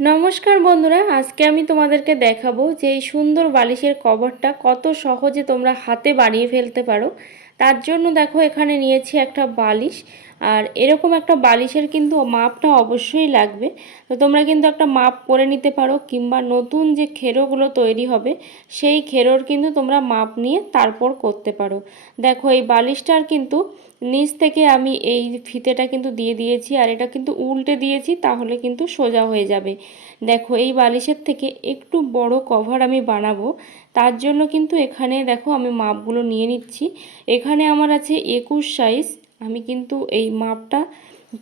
নমস্কার বন্ধুরা, আজকে আমি তোমাদেরকে দেখাবো যে এই সুন্দর বালিশের কভারটা কত সহজে তোমরা হাতে বানিয়ে ফেলতে পারো। তার জন্য দেখো, এখানে নিয়েছি একটা বালিশ। আর এরকম একটা বালিশের কিন্তু মাপটা অবশ্যই লাগবে। তো তোমরা কিন্তু একটা মাপ করে নিতে পারো কিংবা নতুন যে খেরোগুলো তৈরি হবে, সেই খেরোর কিন্তু তোমরা মাপ নিয়ে তারপর করতে পারো। দেখো, এই বালিশটার কিন্তু নিচ থেকে আমি এই ফিতেটা কিন্তু দিয়ে দিয়েছি আর এটা কিন্তু উল্টে দিয়েছি, তাহলে কিন্তু সোজা হয়ে যাবে। দেখো, এই বালিশের থেকে একটু বড় কভার আমি বানাবো, তার জন্য কিন্তু এখানে দেখো আমি মাপগুলো নিয়ে নিচ্ছি। এখানে আমার আছে একুশ সাইজ আমি কিন্তু এই মাপটা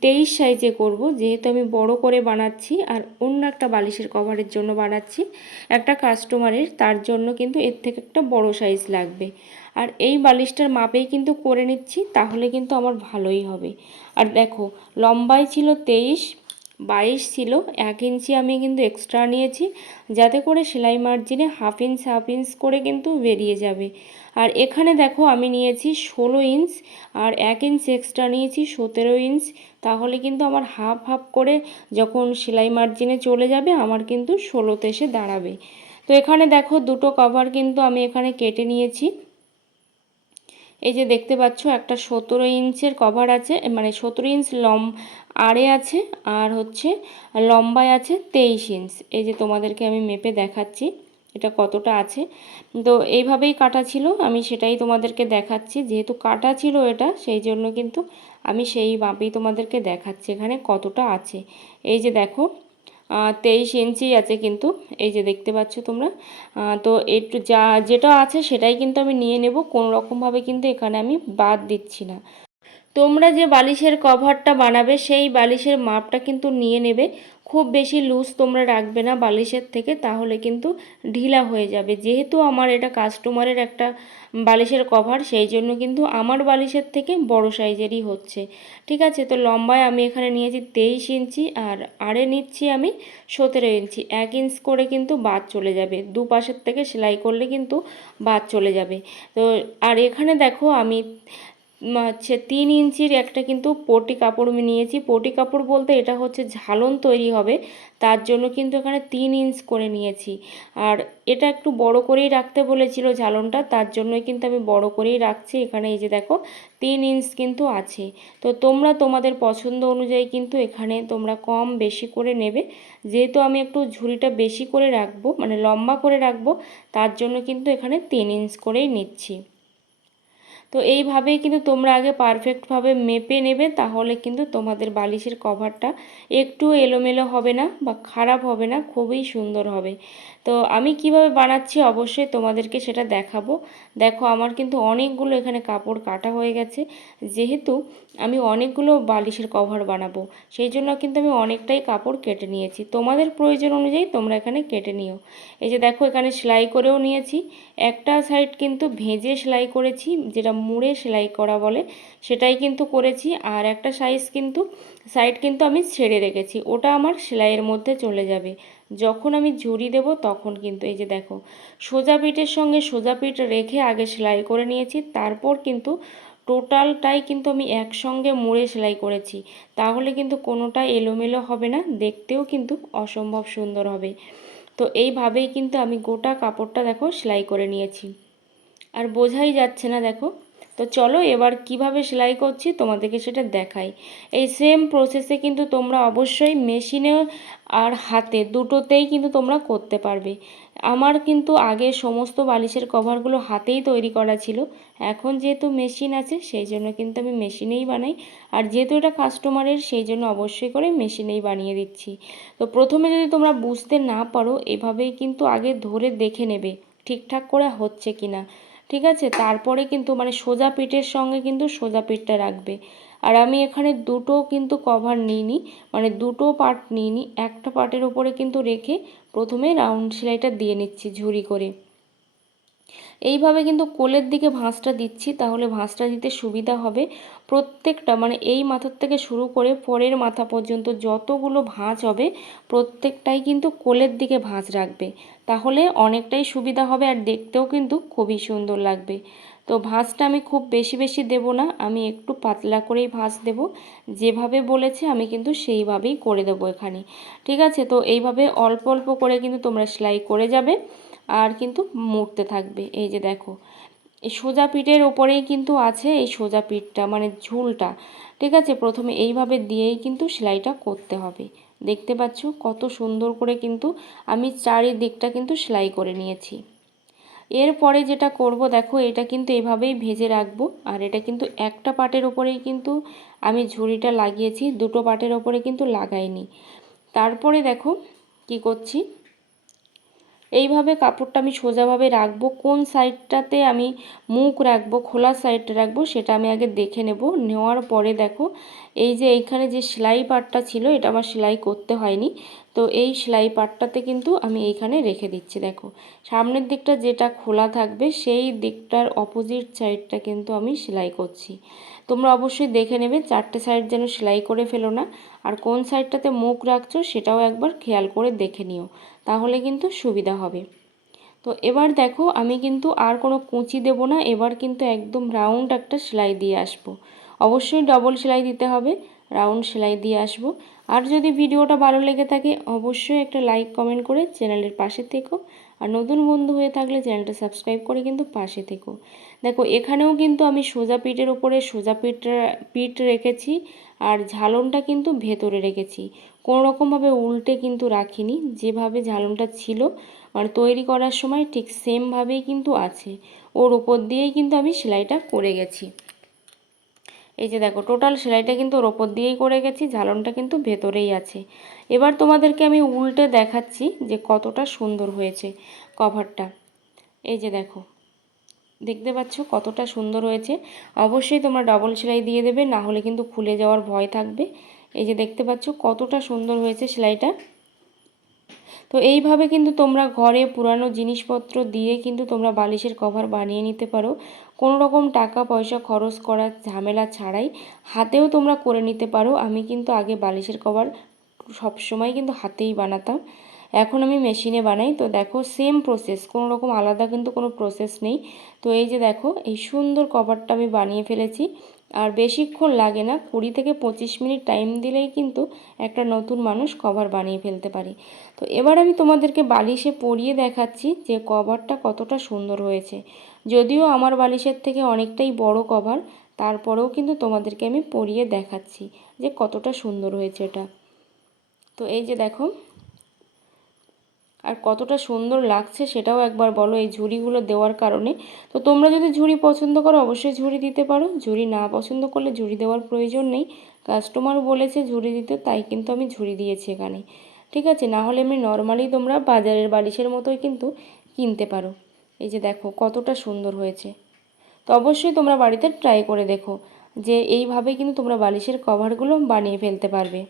তেইশ সাইজে করব, যেহেতু আমি বড় করে বানাচ্ছি আর অন্য একটা বালিশের কভারের জন্য বানাচ্ছি, একটা কাস্টমারের, তার জন্য কিন্তু এর থেকে একটা বড় সাইজ লাগবে। আর এই বালিশটার মাপেই কিন্তু করে নিচ্ছি, তাহলে কিন্তু আমার ভালোই হবে। আর দেখো, লম্বাই ছিল তেইশ বাইশ ছিল, এক ইঞ্চি আমি কিন্তু এক্সট্রা নিয়েছি। যাতে করে সেলাই মার্জিনে হাফ ইঞ্চ হাফ ইঞ্চ করে কিন্তু বেরিয়ে যাবে। আর এখানে দেখো আমি নিয়েছি ষোলো ইঞ্চ আর এক ইঞ্চ এক্সট্রা নিয়েছি সতেরো ইঞ্চ তাহলে কিন্তু আমার হাফ হাফ করে যখন সেলাই মার্জিনে চলে যাবে, আমার কিন্তু ষোলোতে এসে দাঁড়াবে। তো এখানে দেখো দুটো কভার কিন্তু আমি এখানে কেটে নিয়েছি। এই যে দেখতে পাচ্ছ, একটা সতেরো ইঞ্চের কভার আছে মানে সতেরো ইঞ্চ লম, আড়ে আছে, আর হচ্ছে লম্বায় আছে তেইশ ইঞ্চ। এই যে তোমাদেরকে আমি মেপে দেখাচ্ছি, এটা কতটা আছে। তো এইভাবেই কাটা ছিল, আমি সেটাই তোমাদেরকে দেখাচ্ছি। যেহেতু কাটা ছিল এটা, সেই জন্য কিন্তু আমি সেই মাপেই তোমাদেরকে দেখাচ্ছি, এখানে কতটা আছে। এই যে দেখো তেইশ ইঞ্চি আছে কিন্তু, এই যে দেখতে পাচ্ছ তোমরা। তো একটু যা, যেটা আছে সেটাই কিন্তু আমি নিয়ে নেব, কোনো রকমভাবে কিন্তু এখানে আমি বাদ দিচ্ছি না। তোমরা যে বালিশের কভারটা বানাবে, সেই বালিশের মাপটা কিন্তু নিয়ে নেবে। খুব বেশি লুজ তোমরা রাখবে না বালিশের থেকে, তাহলে কিন্তু ঢিলা হয়ে যাবে। যেহেতু আমার এটা কাস্টমারের একটা বালিশের কভার, সেই জন্য কিন্তু আমার বালিশের থেকে বড় সাইজেরই হচ্ছে। ঠিক আছে, তো লম্বায় আমি এখানে নিয়েছি তেইশ ইঞ্চি আর আড়ে নিচ্ছি আমি সতেরো ইঞ্চি। এক ইঞ্চ করে কিন্তু বাদ চলে যাবে। দু পাশের থেকে সেলাই করলে কিন্তু বাদ চলে যাবে। তো আর এখানে দেখো আমি হচ্ছে তিন ইঞ্চির একটা কিন্তু পটি কাপড় আমি নিয়েছি। পটি কাপড় বলতে এটা হচ্ছে ঝালন তৈরি হবে, তার জন্য কিন্তু এখানে তিন ইঞ্চ করে নিয়েছি। আর এটা একটু বড় করেই রাখতে বলেছিল ঝালনটা, তার জন্যই কিন্তু আমি বড় করেই রাখছি। এখানে এই যে দেখো, তিন ইঞ্চ কিন্তু আছে। তো তোমরা তোমাদের পছন্দ অনুযায়ী কিন্তু এখানে তোমরা কম বেশি করে নেবে। যেহেতু আমি একটু ঝুড়িটা বেশি করে রাখব মানে লম্বা করে রাখব, তার জন্য কিন্তু এখানে তিন ইঞ্চ করেই নিচ্ছি। তো এইভাবেই কিন্তু তোমরা আগে পারফেক্টভাবে মেপে নেবে, তাহলে কিন্তু তোমাদের বালিশের কভারটা একটু এলোমেলো হবে না বা খারাপ হবে না, খুবই সুন্দর হবে। তো আমি কীভাবে বানাচ্ছি অবশ্যই তোমাদেরকে সেটা দেখাবো। দেখো, আমার কিন্তু অনেকগুলো এখানে কাপড় কাটা হয়ে গেছে। যেহেতু আমি অনেকগুলো বালিশের কভার বানাবো, সেই জন্য কিন্তু আমি অনেকটাই কাপড় কেটে নিয়েছি। তোমাদের প্রয়োজন অনুযায়ী তোমরা এখানে কেটে নিও। এই যে দেখো, এখানে সেলাই করেও নিয়েছি। একটা সাইড কিন্তু ভেজে সেলাই করেছি, যেটা মুড়ে সেলাই করা বলে, সেটাই কিন্তু করেছি। আর একটা সাইজ কিন্তু সাইড কিন্তু আমি ছেড়ে রেখেছি। ওটা আমার সেলাইয়ের মধ্যে চলে যাবে। যখন আমি ঝুড়ি দেব তখন কিন্তু এই যে দেখো, সোজা পিঠের সঙ্গে সোজা পিঠ রেখে আগে সেলাই করে নিয়েছি, তারপর কিন্তু টোটালটাই কিন্তু আমি একসঙ্গে মুড়ে সেলাই করেছি। তাহলে কিন্তু কোনোটা এলোমেলো হবে না, দেখতেও কিন্তু অসম্ভব সুন্দর হবে। তো এইভাবেই কিন্তু আমি গোটা কাপড়টা দেখো সেলাই করে নিয়েছি। আর বোঝাই যাচ্ছে না দেখো তো চলো এবার কীভাবে সেলাই করছি তোমাদেরকে সেটা দেখাই। এই সেম প্রসেসে কিন্তু তোমরা অবশ্যই মেশিনে আর হাতে দুটোতেই কিন্তু তোমরা করতে পারবে। আমার কিন্তু আগে সমস্ত বালিশের কভারগুলো হাতেই তৈরি করা ছিল। এখন যেহেতু মেশিন আছে, সেই জন্য কিন্তু আমি মেশিনেই বানাই। আর যেহেতু এটা কাস্টমারের সেই জন্য অবশ্যই করে মেশিনেই বানিয়ে দিচ্ছি। তো প্রথমে যদি তোমরা বুঝতে না পারো, এভাবেই কিন্তু আগে ধরে দেখে নেবে, ঠিকঠাক করে হচ্ছে কি না ঠিক আছে? তারপরে কিন্তু মানে সোজা পিঠের সঙ্গে কিন্তু সোজা পিঠটা রাখবে। আর আমি এখানে দুটো কিন্তু কভার নিইনি মানে দুটো পার্ট নিইনি, একটা পার্টের ওপরে কিন্তু রেখে প্রথমে রাউন্ড সেলাইটা দিয়ে নিচ্ছি ঝুরি করে। এইভাবে কিন্তু কোলের দিকে ভাঁজটা দিচ্ছি, তাহলে ভাঁজটা দিতে সুবিধা হবে। প্রত্যেকটা মানে এই মাথার থেকে শুরু করে পরের মাথা পর্যন্ত যতগুলো ভাঁজ হবে, প্রত্যেকটাই কিন্তু কোলের দিকে ভাঁজ রাখবে। তাহলে অনেকটাই সুবিধা হবে আর দেখতেও কিন্তু খুবই সুন্দর লাগবে। তো ভাঁজটা আমি খুব বেশি বেশি দেব না, আমি একটু পাতলা করেই ভাঁজ দেব। যেভাবে বলেছে আমি কিন্তু সেইভাবেই করে দেবো এখানে। ঠিক আছে, তো এইভাবে অল্প অল্প করে কিন্তু তোমরা সেলাই করে যাবে। আর কিন্তু মুড়তে থাকবে। এই যে দেখো, এই সোজা পিঠের ওপরেই কিন্তু আছে এই সোজা পিঠটা মানে ঝুলটা। ঠিক আছে? প্রথমে এইভাবে দিয়েই কিন্তু সেলাইটা করতে হবে। দেখতে পাচ্ছ কত সুন্দর করে কিন্তু আমি চারিদিকটা কিন্তু সেলাই করে নিয়েছি। এরপরে যেটা করব, দেখো এটা কিন্তু এভাবেই ভেজে রাখব। আর এটা কিন্তু একটা পাটের ওপরেই কিন্তু আমি ঝুড়িটা লাগিয়েছি, দুটো পাটের ওপরে কিন্তু লাগাইনি। তারপরে দেখো কি করছি? এইভাবে কাপড়টা আমি সোজাভাবে রাখব। কোন সাইডটাতে আমি মুখ রাখব, খোলা সাইডটা রাখব, সেটা আমি আগে দেখে নেব। নেওয়ার পরে দেখো, এই যে এইখানে যে সেলাই পাটটা ছিল, এটা আমার সেলাই করতে হয়নি। তো এই সেলাই পাটটাতে কিন্তু আমি এইখানে রেখে দিচ্ছি, দেখো। সামনের দিকটা যেটা খোলা থাকবে, সেই দিকটার অপোজিট সাইডটা কিন্তু আমি সেলাই করছি। তোমরা অবশ্যই দেখে নেবে চারটে সাইড যেন সেলাই করে ফেলো না। আর কোন সাইডটাতে মুখ রাখছো সেটাও একবার খেয়াল করে দেখে নিও, তাহলে কিন্তু সুবিধা হবে। তো এবার দেখো, আমি কিন্তু আর কোনো কুঁচি দেব না, এবার কিন্তু একদম রাউন্ড একটা সেলাই দিয়ে আসব। অবশ্যই ডবল সেলাই দিতে হবে রাউন্ড সেলাই দিয়ে আসব। আর যদি ভিডিওটা ভালো লেগে থাকে, অবশ্যই একটা লাইক কমেন্ট করে চ্যানেলের পাশে থেকো। আর নতুন বন্ধু হয়ে থাকলে চ্যানেলটা সাবস্ক্রাইব করে কিন্তু পাশে থেকো। দেখো, এখানেও কিন্তু আমি সোজা পিঠের ওপরে সোজা পিঠ পিঠ রেখেছি আর ঝালনটা কিন্তু ভেতরে রেখেছি। কোনো রকমভাবে উল্টে কিন্তু রাখিনি, যেভাবে ঝালনটা ছিল মানে তৈরি করার সময় ঠিক সেমভাবেই কিন্তু আছে। ওর ওপর দিয়েই কিন্তু আমি সেলাইটা করে গেছি। এই যে দেখো টোটাল সেলাইটা কিন্তু ওর ওপর দিয়েই করে গেছি, ঝালনটা কিন্তু ভেতরেই আছে। এবার তোমাদেরকে আমি উল্টে দেখাচ্ছি যে কতটা সুন্দর হয়েছে কভারটা এই যে দেখো, দেখতে পাচ্ছ কতটা সুন্দর হয়েছে। অবশ্যই তোমরা ডবল সেলাই দিয়ে দেবে, না হলে কিন্তু খুলে যাওয়ার ভয় থাকবে। এই যে দেখতে পাচ্ছ কতটা সুন্দর হয়েছে সেলাইটা। তো এইভাবে কিন্তু তোমরা ঘরে পুরানো জিনিসপত্র দিয়ে কিন্তু তোমরা বালিশের কভার বানিয়ে নিতে পারো। কোনো রকম টাকা পয়সা খরচ করার ঝামেলা ছাড়াই হাতেও তোমরা করে নিতে পারো। আমি কিন্তু আগে বালিশের কভার সবসময় কিন্তু হাতেই বানাতাম। এখন আমি মেশিনে বানাই। তো দেখো সেম প্রসেস কোনো রকম আলাদা কিন্তু কোনো প্রসেস নেই। তো এই যে দেখো, এই সুন্দর কভারটা আমি বানিয়ে ফেলেছি। আর বেশিক্ষণ লাগে না। কুড়ি থেকে পঁচিশ মিনিট টাইম দিলেই কিন্তু একটা নতুন মানুষ কভার বানিয়ে ফেলতে পারি। তো এবার আমি তোমাদেরকে বালিশে পরিয়ে দেখাচ্ছি যে কভারটা কতটা সুন্দর হয়েছে। যদিও আমার বালিশের থেকে অনেকটাই বড় কভার তারপরেও কিন্তু তোমাদেরকে আমি পরিয়ে দেখাচ্ছি যে কতটা সুন্দর হয়েছে এটা। তো এই যে দেখো আর কতটা সুন্দর লাগছে সেটাও একবার বলো, এই ঝুড়িগুলো দেওয়ার কারণে। তো তোমরা যদি ঝুড়ি পছন্দ করো, অবশ্যই ঝুড়ি দিতে পারো। ঝুড়ি না পছন্দ করলে ঝুড়ি দেওয়ার প্রয়োজন নেই। কাস্টমার বলেছে ঝুড়ি দিতে, তাই কিন্তু আমি ঝুড়ি দিয়েছি এখানে। ঠিক আছে, না হলে এমনি নর্মালি তোমরা বাজারের বালিশের মতোই কিন্তু কিনতে পারো। এই যে দেখো, কতটা সুন্দর হয়েছে। তো অবশ্যই তোমরা বাড়িতে ট্রাই করে দেখো যে এইভাবে কিন্তু তোমরা বালিশের কভারগুলো বানিয়ে ফেলতে পারবে।